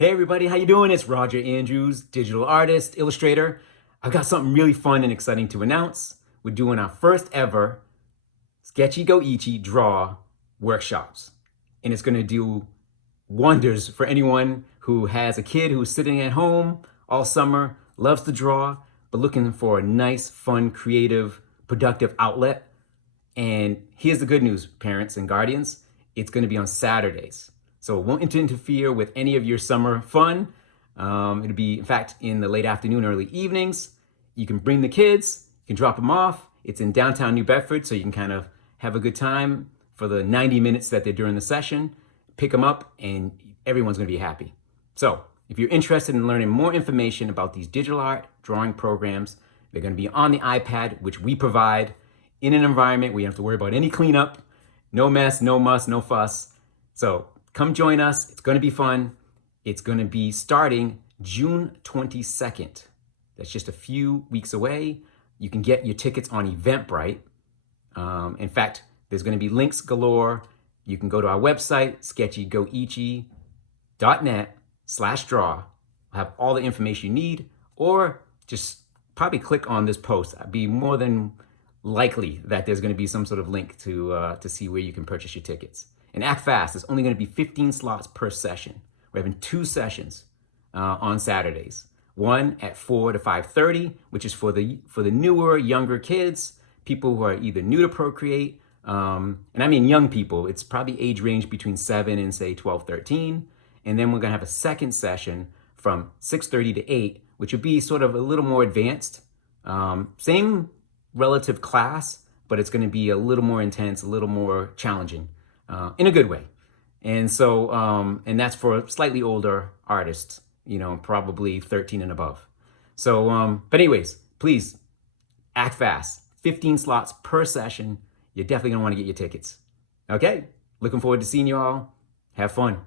Hey everybody, how you doing? It's Roger Andrews, digital artist, illustrator. I've got something really fun and exciting to announce. We're doing our first ever SketchyGOichie DRAW workshops. And it's gonna do wonders for anyone who has a kid who's sitting at home all summer, loves to draw, but looking for a nice, fun, creative, productive outlet. And here's the good news, parents and guardians. It's gonna be on Saturdays. So it won't interfere with any of your summer fun. It'll be, in fact, in the late afternoon, early evenings. You can bring the kids, you can drop them off. It's in downtown New Bedford, so you can kind of have a good time for the 90 minutes that they're during the session. Pick them up and everyone's gonna be happy. So if you're interested in learning more information about these digital art drawing programs, they're gonna be on the iPad, which we provide in an environment where you don't have to worry about any cleanup, no mess, no muss, no fuss. So come join us. It's going to be fun. It's going to be starting June 22nd. That's just a few weeks away. You can get your tickets on Eventbrite. In fact, there's going to be links galore. You can go to our website, SketchyGOichie.net/draw. We'll have all the information you need, or just probably click on this post. I'd be more than likely that there's going to be some sort of link to see where you can purchase your tickets. And act fast. There's only going to be 15 slots per session. We're having 2 sessions on Saturdays. One at 4 to 5:30, which is for the newer, younger kids, people who are either new to Procreate, and I mean young people. It's probably age range between 7 and say 12, 13. And then we're going to have a second session from 6:30 to 8, which would be sort of a little more advanced. Same relative class, but it's going to be a little more intense, a little more challenging, in a good way. And so, and that's for slightly older artists, probably 13 and above. So, but anyways, please act fast. 15 slots per session. You're definitely going to want to get your tickets. Okay? Looking forward to seeing you all. Have fun.